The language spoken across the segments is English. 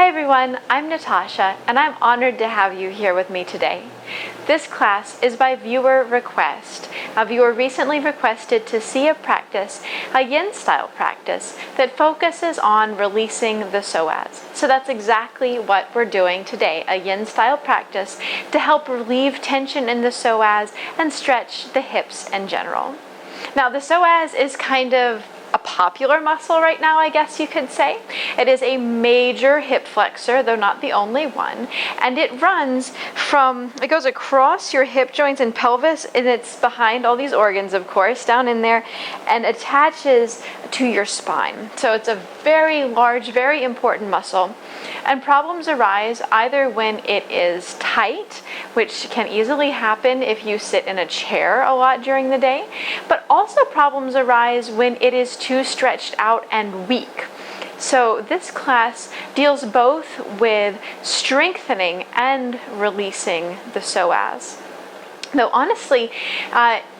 Hi everyone, I'm Natasha and I'm honored to have you here with me today. This class is by viewer request. A viewer recently requested to see a practice, a Yin style practice, that focuses on releasing the psoas. So that's exactly what we're doing today, a Yin style practice to help relieve tension in the psoas and stretch the hips in general. Now the psoas is kind of a popular muscle right now, I guess you could say. It is a major hip flexor, though not the only one, and it goes across your hip joints and pelvis, and it's behind all these organs, of course, down in there, and attaches to your spine. So it's a very large, very important muscle, and problems arise either when it is tight, which can easily happen if you sit in a chair a lot during the day, but also problems arise when it is too stretched out and weak. So this class deals both with strengthening and releasing the psoas. Though honestly,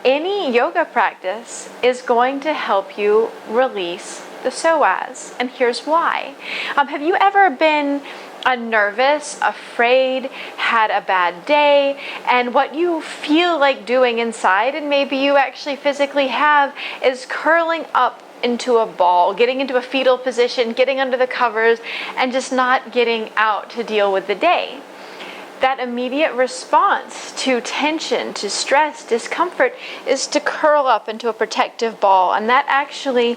any yoga practice is going to help you release the psoas, and here's why. Have you ever been nervous, afraid, had a bad day, and what you feel like doing inside, and maybe you actually physically have, is curling up into a ball, getting into a fetal position, getting under the covers, and just not getting out to deal with the day? That immediate response to tension, to stress, discomfort is to curl up into a protective ball, and that actually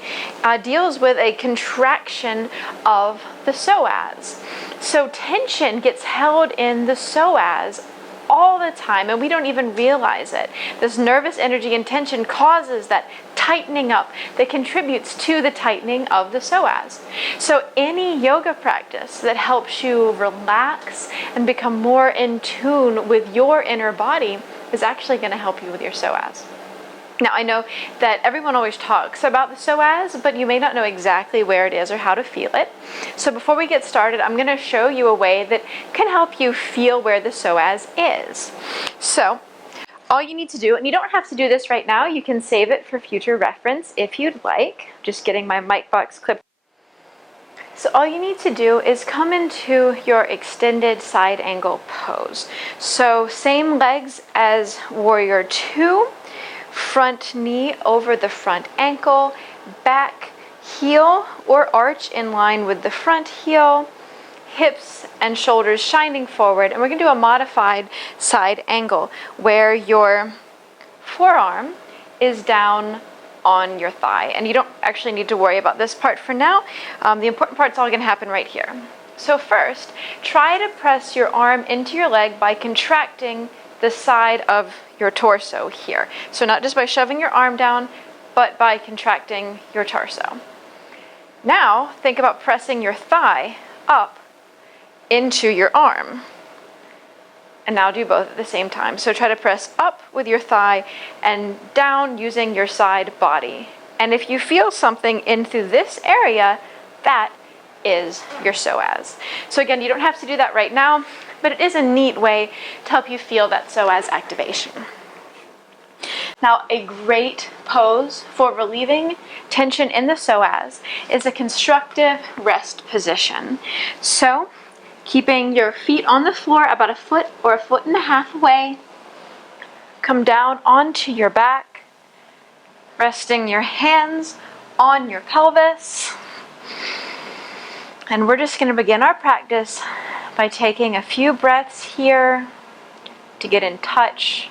deals with a contraction of the psoas. So tension gets held in the psoas all the time, and we don't even realize it. This nervous energy and tension causes that tightening up that contributes to the tightening of the psoas. So any yoga practice that helps you relax and become more in tune with your inner body is actually going to help you with your psoas. Now, I know that everyone always talks about the psoas, but you may not know exactly where it is or how to feel it. So before we get started, I'm going to show you a way that can help you feel where the psoas is. So all you need to do, and you don't have to do this right now, you can save it for future reference if you'd like. Just getting my mic box clipped. So all you need to do is come into your extended side angle pose. So same legs as warrior two. Front knee over the front ankle, back heel or arch in line with the front heel, hips and shoulders shining forward. And we're going to do a modified side angle where your forearm is down on your thigh. And you don't actually need to worry about this part for now. The important part's all going to happen right here. So first, try to press your arm into your leg by contracting the side of your torso here. So not just by shoving your arm down, but by contracting your torso. Now, think about pressing your thigh up into your arm. And now do both at the same time. So try to press up with your thigh and down using your side body. And if you feel something in through this area, that is your psoas. So again, you don't have to do that right now, but it is a neat way to help you feel that psoas activation. Now, a great pose for relieving tension in the psoas is a constructive rest position. So, keeping your feet on the floor about a foot or a foot and a half away, come down onto your back, resting your hands on your pelvis. And we're just going to begin our practice by taking a few breaths here to get in touch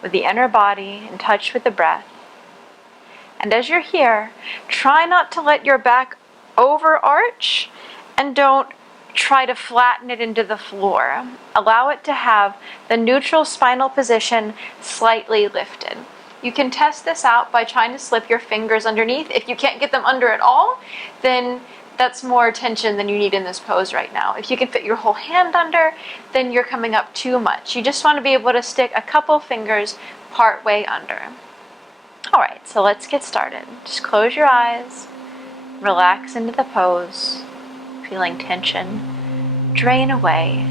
with the inner body, in touch with the breath. And as you're here, try not to let your back overarch and don't try to flatten it into the floor. Allow it to have the neutral spinal position slightly lifted. You can test this out by trying to slip your fingers underneath. If you can't get them under at all, then that's more tension than you need in this pose right now. If you can fit your whole hand under, then you're coming up too much. You just want to be able to stick a couple fingers part way under. All right, so let's get started. Just close your eyes, relax into the pose, feeling tension drain away.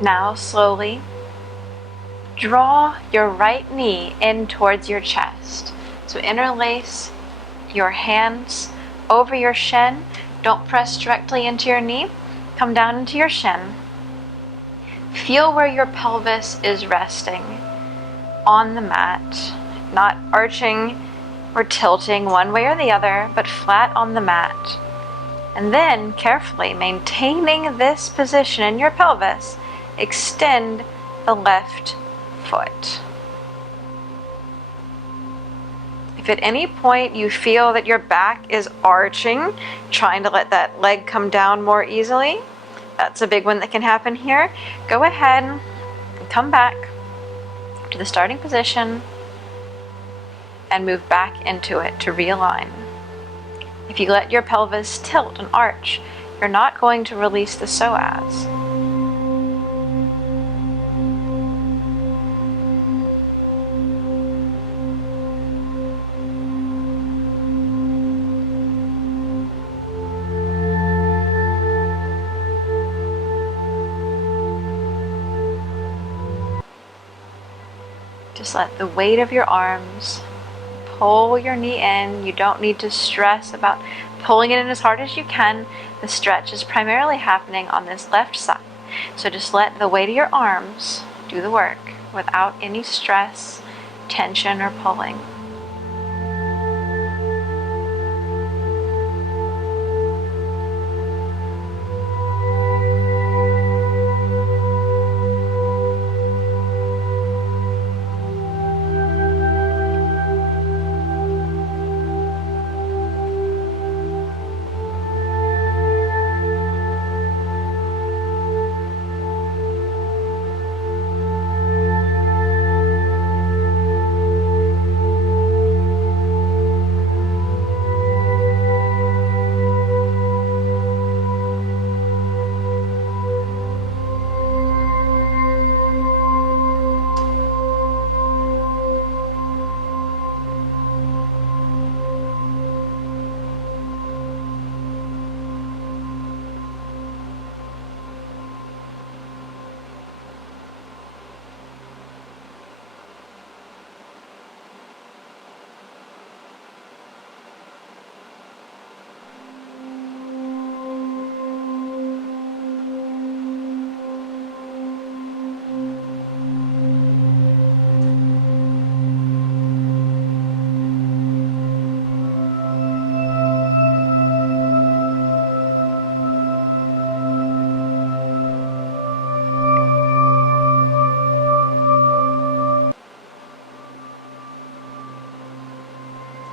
Now slowly draw your right knee in towards your chest. So interlace your hands over your shin. Don't press directly into your knee. Come down into your shin. Feel where your pelvis is resting on the mat, not arching or tilting one way or the other, but flat on the mat. And then, carefully maintaining this position in your pelvis, extend the left foot. If at any point you feel that your back is arching, trying to let that leg come down more easily, that's a big one that can happen here. Go ahead and come back to the starting position and move back into it to realign. If you let your pelvis tilt and arch, you're not going to release the psoas. Just let the weight of your arms pull your knee in. You don't need to stress about pulling it in as hard as you can. The stretch is primarily happening on this left side. So just let the weight of your arms do the work without any stress, tension, or pulling.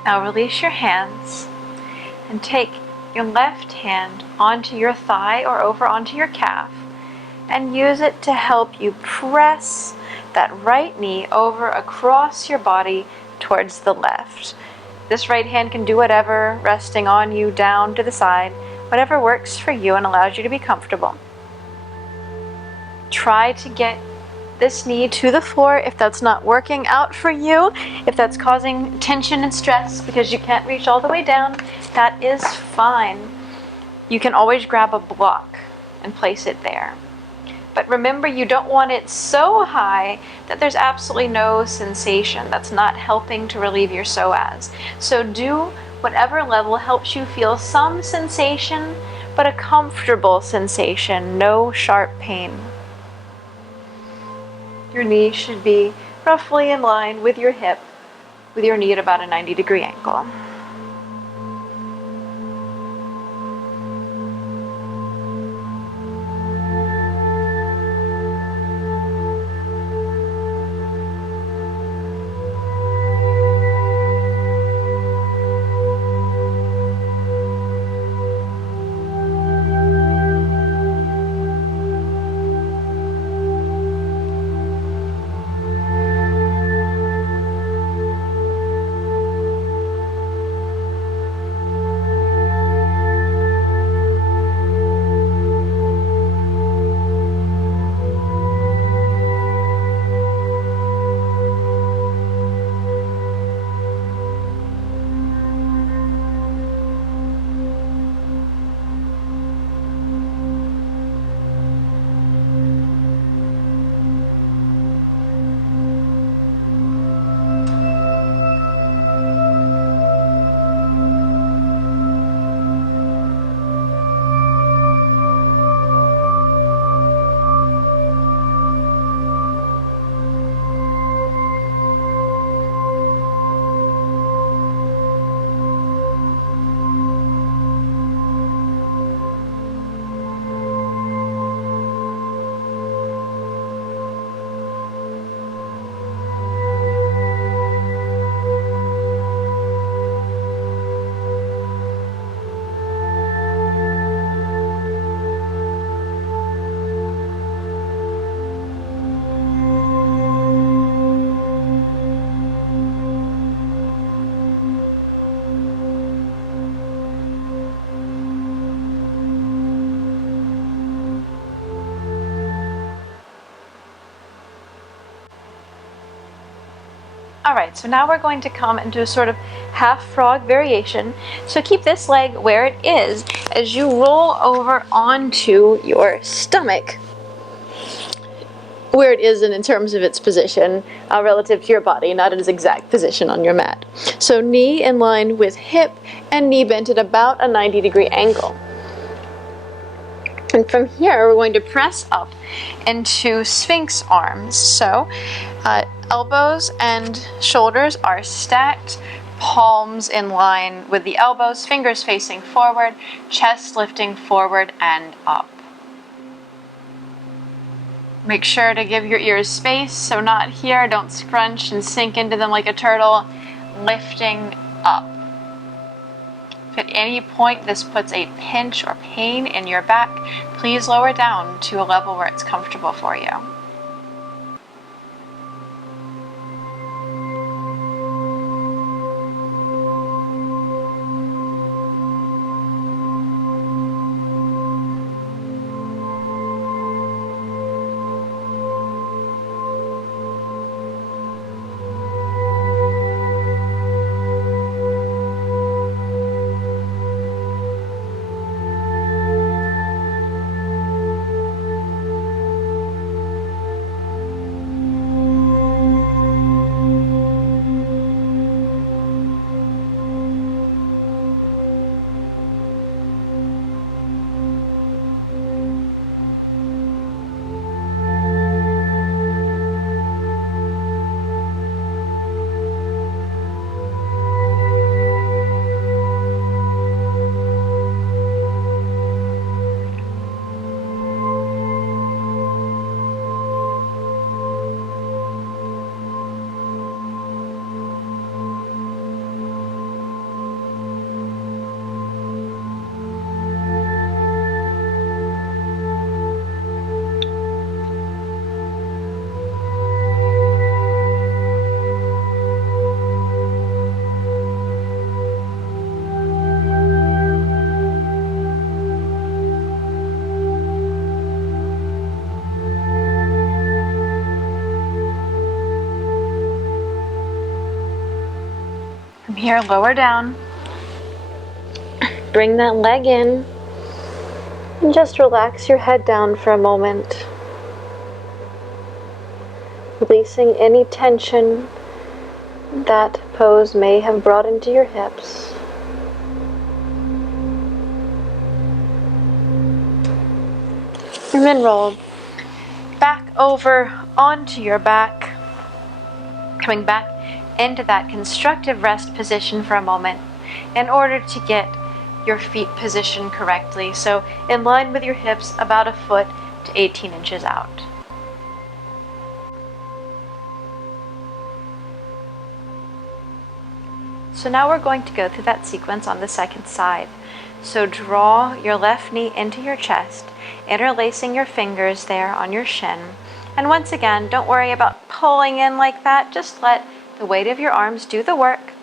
Now release your hands and take your left hand onto your thigh or over onto your calf and use it to help you press that right knee over across your body towards the left. This right hand can do whatever, resting on you, down to the side, whatever works for you and allows you to be comfortable. Try to get this knee to the floor if that's not working out for you. If that's causing tension and stress because you can't reach all the way down, that is fine. You can always grab a block and place it there. But remember, you don't want it so high that there's absolutely no sensation. That's not helping to relieve your psoas. So do whatever level helps you feel some sensation, but a comfortable sensation, no sharp pain. Your knee should be roughly in line with your hip, with your knee at about a 90-degree angle. Alright, so now we're going to come into a sort of half frog variation. So keep this leg where it is as you roll over onto your stomach, where it is in terms of its position relative to your body, not its exact position on your mat. So knee in line with hip and knee bent at about a 90-degree angle. And from here, we're going to press up into Sphinx arms. So elbows and shoulders are stacked, palms in line with the elbows, fingers facing forward, chest lifting forward and up. Make sure to give your ears space, so not here, don't scrunch and sink into them like a turtle, lifting up. If at any point this puts a pinch or pain in your back, please lower down to a level where it's comfortable for you. From here, lower down. Bring that leg in. And just relax your head down for a moment. Releasing any tension that pose may have brought into your hips. And then roll back over onto your back, coming back into that constructive rest position for a moment in order to get your feet positioned correctly. So in line with your hips, about a foot to 18 inches out. So now we're going to go through that sequence on the second side. So draw your left knee into your chest, interlacing your fingers there on your shin. And once again, don't worry about pulling in like that. Just let the weight of your arms do the work.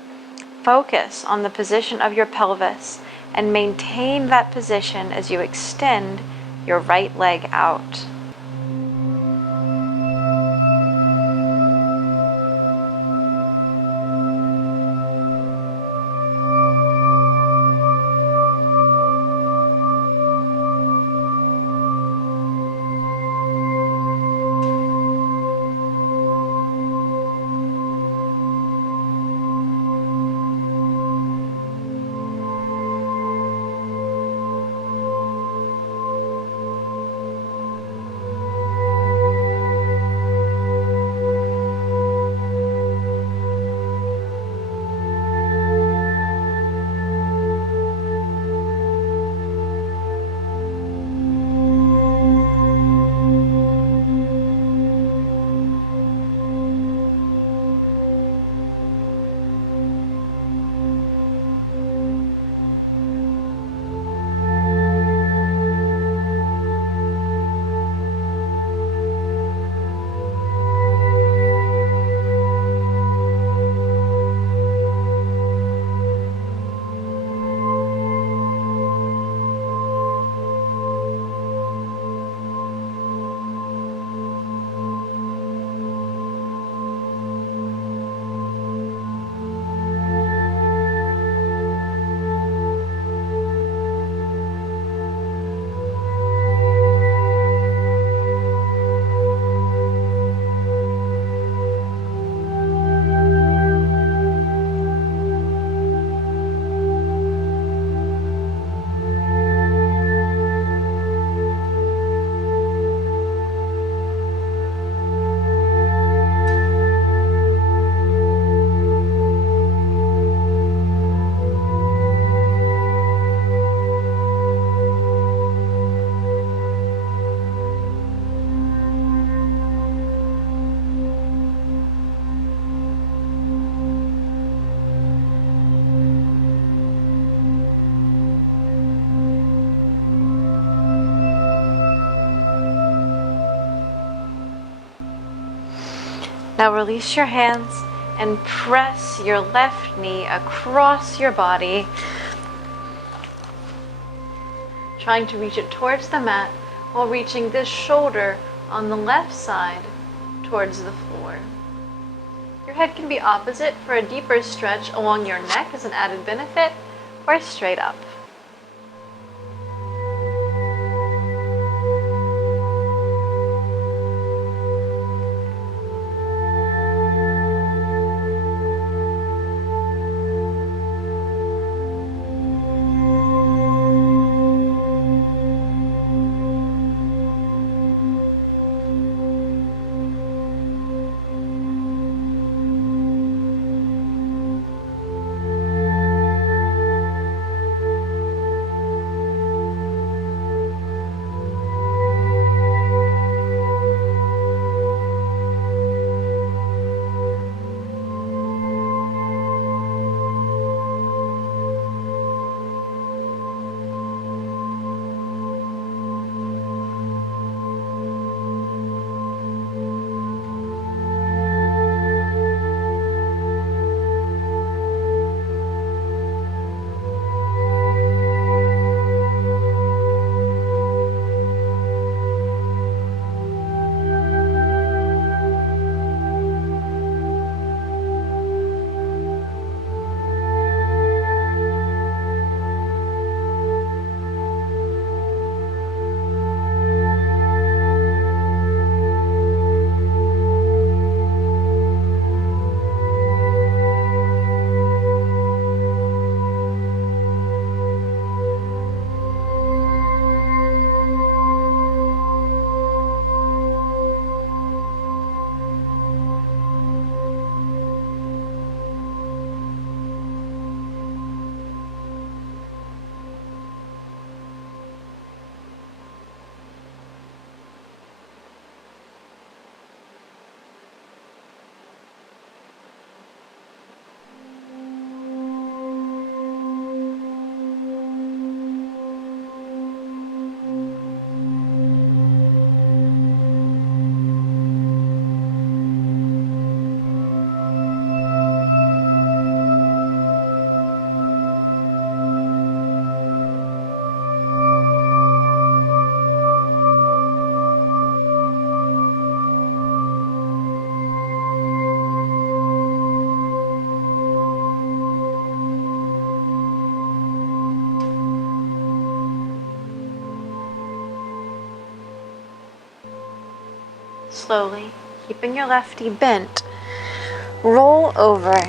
Focus on the position of your pelvis and maintain that position as you extend your right leg out. Now release your hands and press your left knee across your body, trying to reach it towards the mat while reaching this shoulder on the left side towards the floor. Your head can be opposite for a deeper stretch along your neck as an added benefit, or straight up. Slowly, keeping your left knee bent, roll over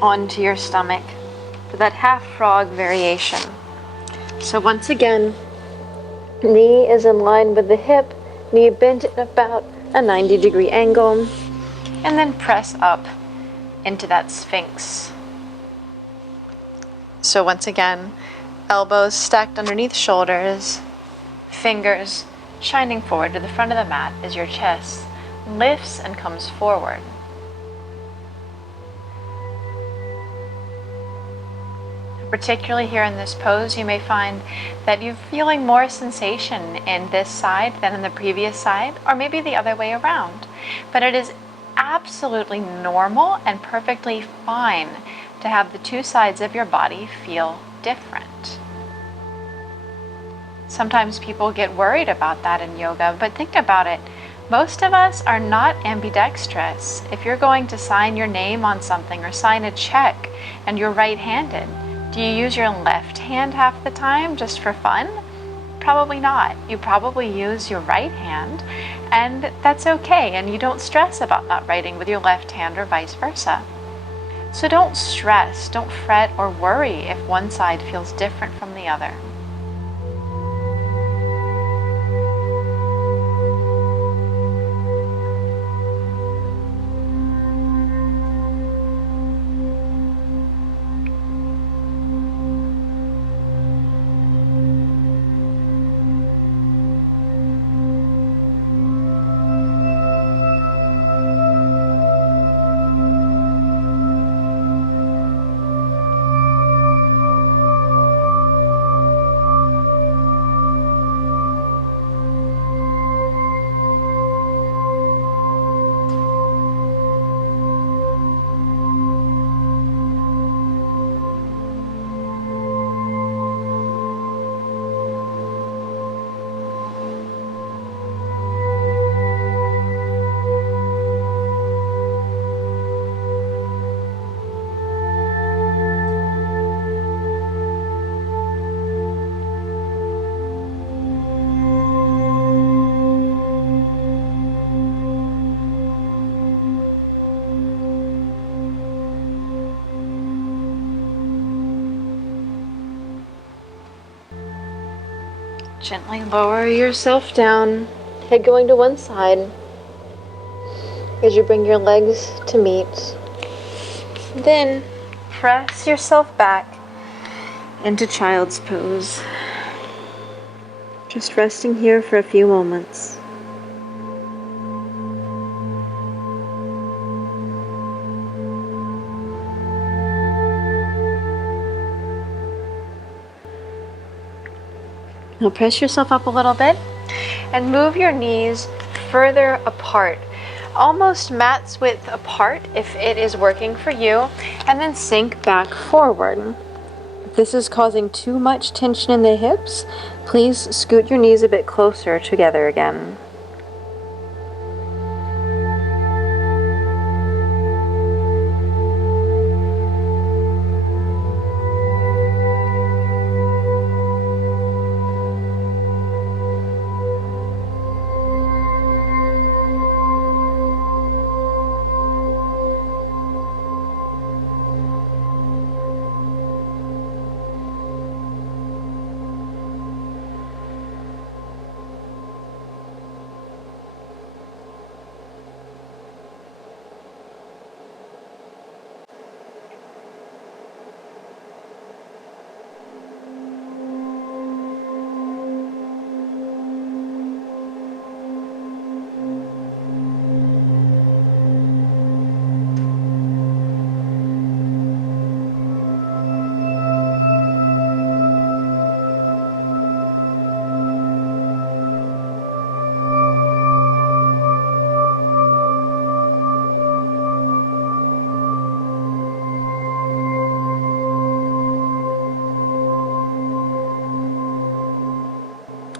onto your stomach for that half frog variation. So once again, knee is in line with the hip, knee bent at about a 90-degree angle, and then press up into that Sphinx. So once again, elbows stacked underneath shoulders, fingers shining forward to the front of the mat as your chest lifts and comes forward. Particularly here in this pose, you may find that you're feeling more sensation in this side than in the previous side, or maybe the other way around. But it is absolutely normal and perfectly fine to have the two sides of your body feel different. Sometimes people get worried about that in yoga, but think about it. Most of us are not ambidextrous. If you're going to sign your name on something or sign a check and you're right-handed, do you use your left hand half the time just for fun? Probably not. You probably use your right hand, and that's okay, and you don't stress about not writing with your left hand or vice versa. So don't stress, don't fret or worry if one side feels different from the other. Gently lower yourself down, head going to one side as you bring your legs to meet. Then press yourself back into child's pose. Just resting here for a few moments. Now press yourself up a little bit and move your knees further apart, almost mat's width apart if it is working for you, and then sink back forward. If this is causing too much tension in the hips, please scoot your knees a bit closer together again.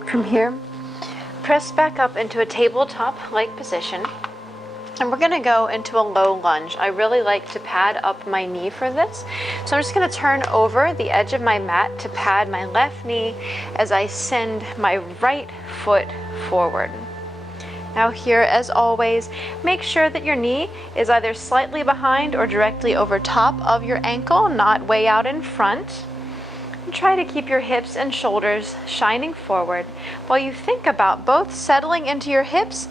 From here, press back up into a tabletop-like position, and we're going to go into a low lunge. I really like to pad up my knee for this, so I'm just going to turn over the edge of my mat to pad my left knee as I send my right foot forward. Now here, as always, make sure that your knee is either slightly behind or directly over top of your ankle, not way out in front. And try to keep your hips and shoulders shining forward while you think about both settling into your hips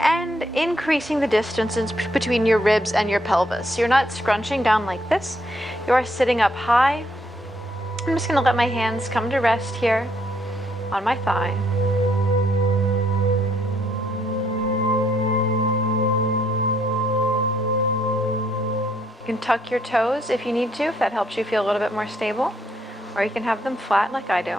and increasing the distance between your ribs and your pelvis. You're not scrunching down like this. You are sitting up high. I'm just going to let my hands come to rest here on my thigh. You can tuck your toes if you need to, if that helps you feel a little bit more stable. Or you can have them flat like I do.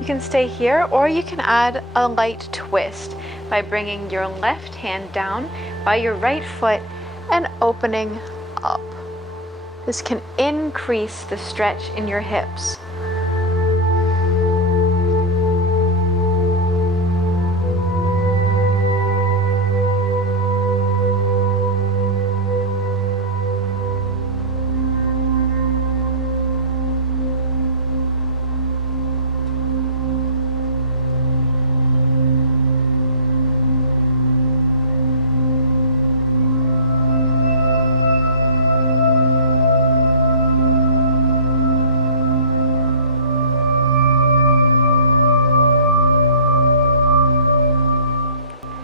You can stay here, or you can add a light twist by bringing your left hand down by your right foot and opening up. This can increase the stretch in your hips.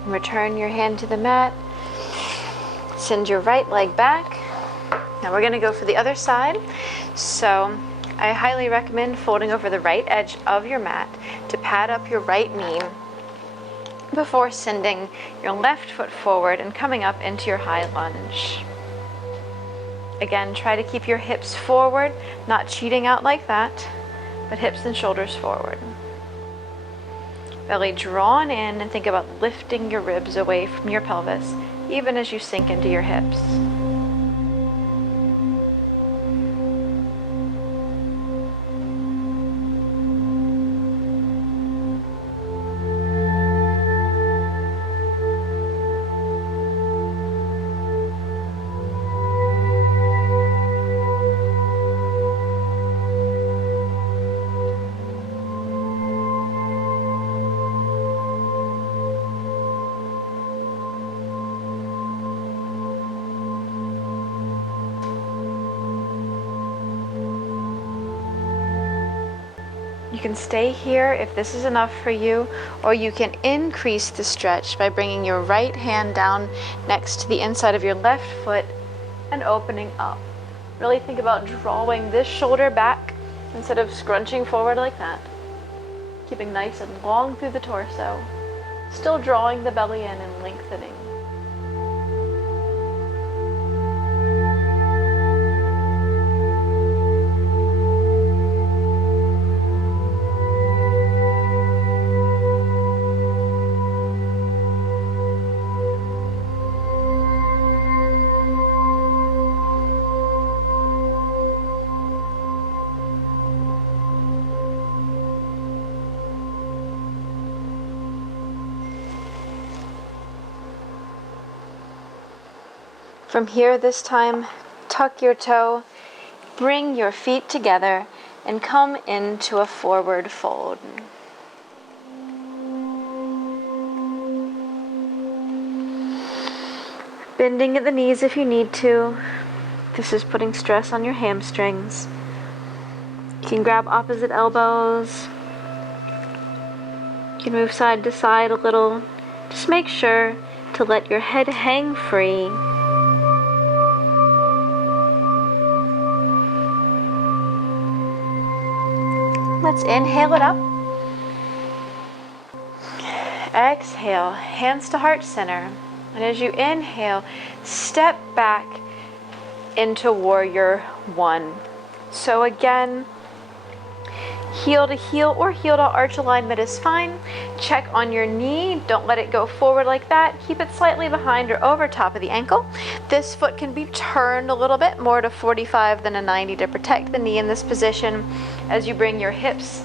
Return your hand to the mat. Send your right leg back. Now we're going to go for the other side. So I highly recommend folding over the right edge of your mat to pad up your right knee before sending your left foot forward and coming up into your high lunge. Again, try to keep your hips forward, not cheating out like that, but hips and shoulders forward. Belly drawn in, and think about lifting your ribs away from your pelvis, even as you sink into your hips. You can stay here if this is enough for you, or you can increase the stretch by bringing your right hand down next to the inside of your left foot and opening up. Really think about drawing this shoulder back instead of scrunching forward like that. Keeping nice and long through the torso, still drawing the belly in and lengthening. From here this time, tuck your toe, bring your feet together, and come into a forward fold. Bending at the knees if you need to. This is putting stress on your hamstrings. You can grab opposite elbows. You can move side to side a little. Just make sure to let your head hang free. Let's inhale it up. Exhale, hands to heart center. And as you inhale, step back into warrior one. So again, heel to heel or heel to arch alignment is fine. Check on your knee. Don't let it go forward like that. Keep it slightly behind or over top of the ankle. This foot can be turned a little bit more to 45 than a 90 to protect the knee in this position as you bring your hips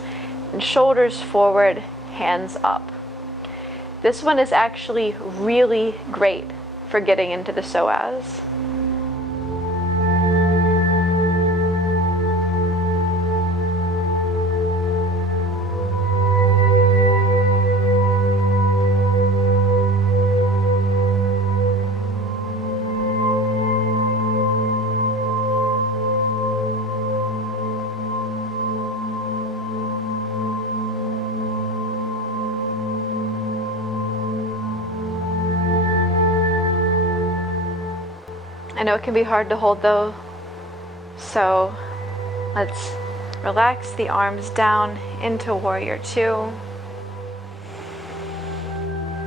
and shoulders forward, hands up. This one is actually really great for getting into the psoas. I know it can be hard to hold though, so let's relax the arms down into warrior two.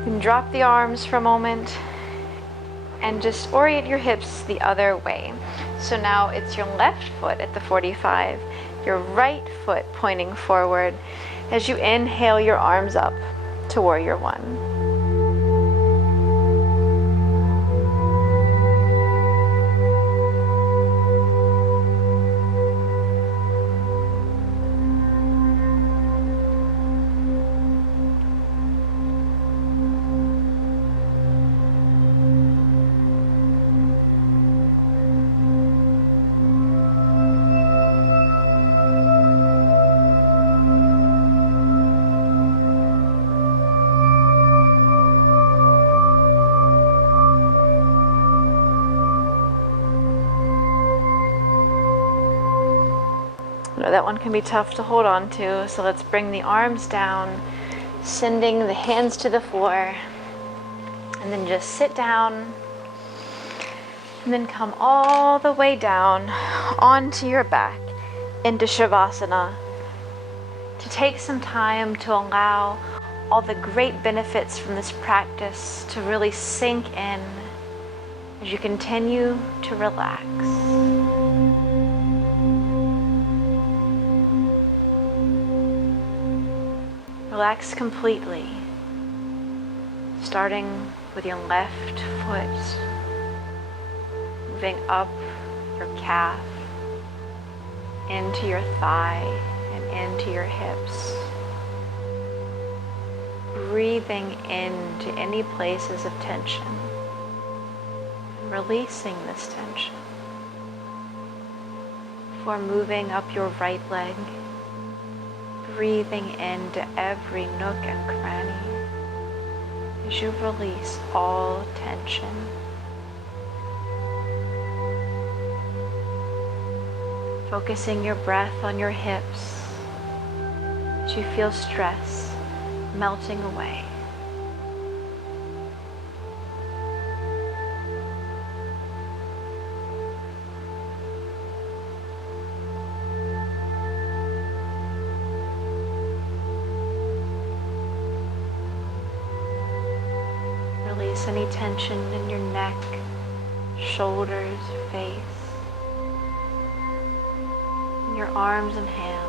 And drop the arms for a moment and just orient your hips the other way. So now it's your left foot at the 45, your right foot pointing forward as you inhale your arms up to warrior one. That one can be tough to hold on to, so let's bring the arms down, sending the hands to the floor, and then just sit down, and then come all the way down onto your back into Shavasana to take some time to allow all the great benefits from this practice to really sink in as you continue to relax. Relax completely, starting with your left foot, moving up your calf, into your thigh, and into your hips. Breathing into any places of tension, releasing this tension. Before moving up your right leg, breathing into every nook and cranny as you release all tension. Focusing your breath on your hips, as you feel stress melting away. Release any tension in your neck, shoulders, face, in your arms and hands.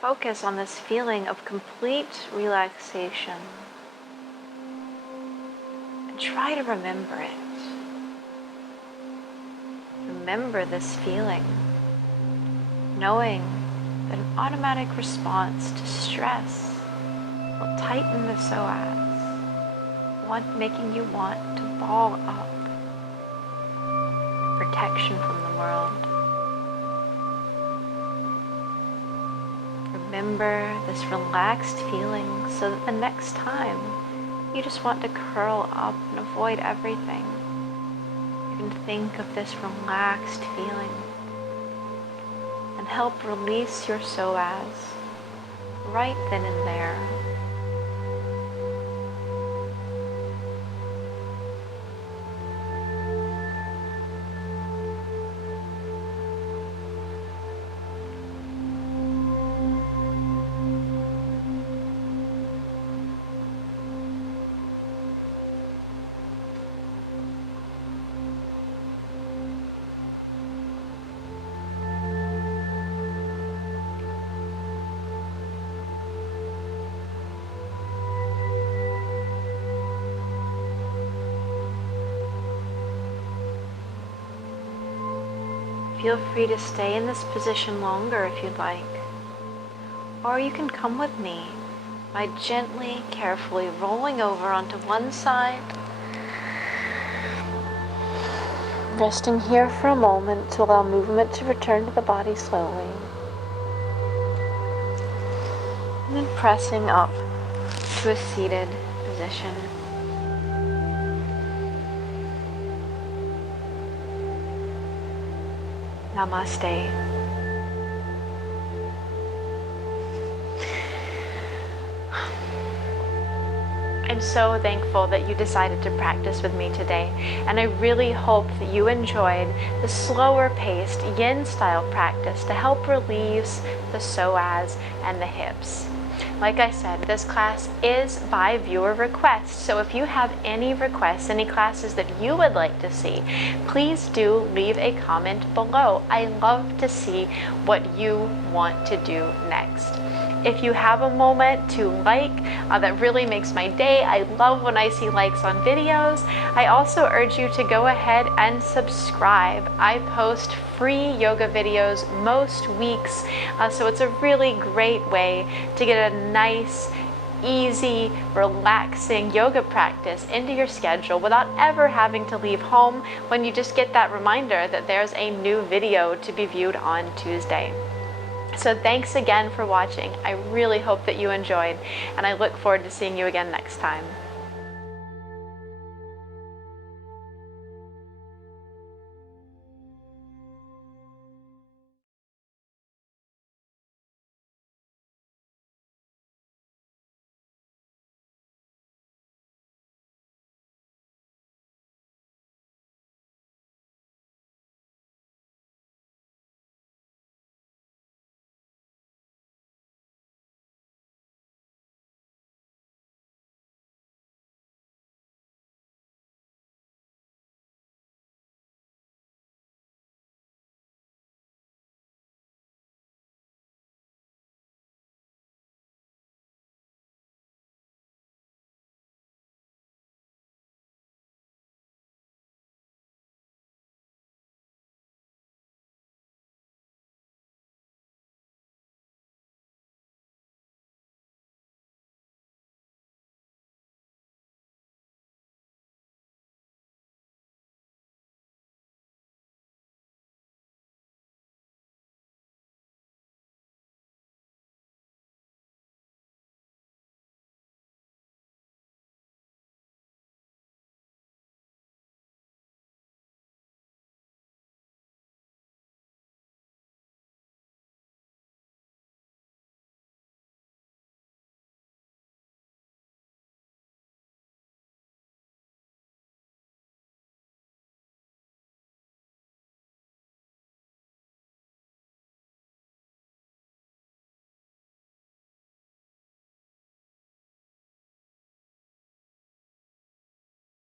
Focus on this feeling of complete relaxation. Try to remember it. Remember this feeling, knowing that an automatic response to stress will tighten the psoas, making you want to ball up. Protection from the world. Remember this relaxed feeling so that the next time you just want to curl up and avoid everything, you can think of this relaxed feeling and help release your psoas right then and there. Feel free to stay in this position longer if you'd like. Or you can come with me by gently, carefully rolling over onto one side, resting here for a moment to allow movement to return to the body slowly. And then pressing up to a seated position. Namaste. I'm so thankful that you decided to practice with me today, and I really hope that you enjoyed the slower paced Yin style practice to help relieve the psoas and the hips. Like I said, this class is by viewer request, so if you have any requests, any classes that you would like to see, please do leave a comment below. I love to see what you want to do next. If you have a moment to like, that really makes my day. I love when I see likes on videos. I also urge you to go ahead and subscribe. I post free yoga videos most weeks, so it's a really great way to get a nice, easy, relaxing yoga practice into your schedule without ever having to leave home, when you just get that reminder that there's a new video to be viewed on Tuesday. So thanks again for watching. I really hope that you enjoyed, and I look forward to seeing you again next time.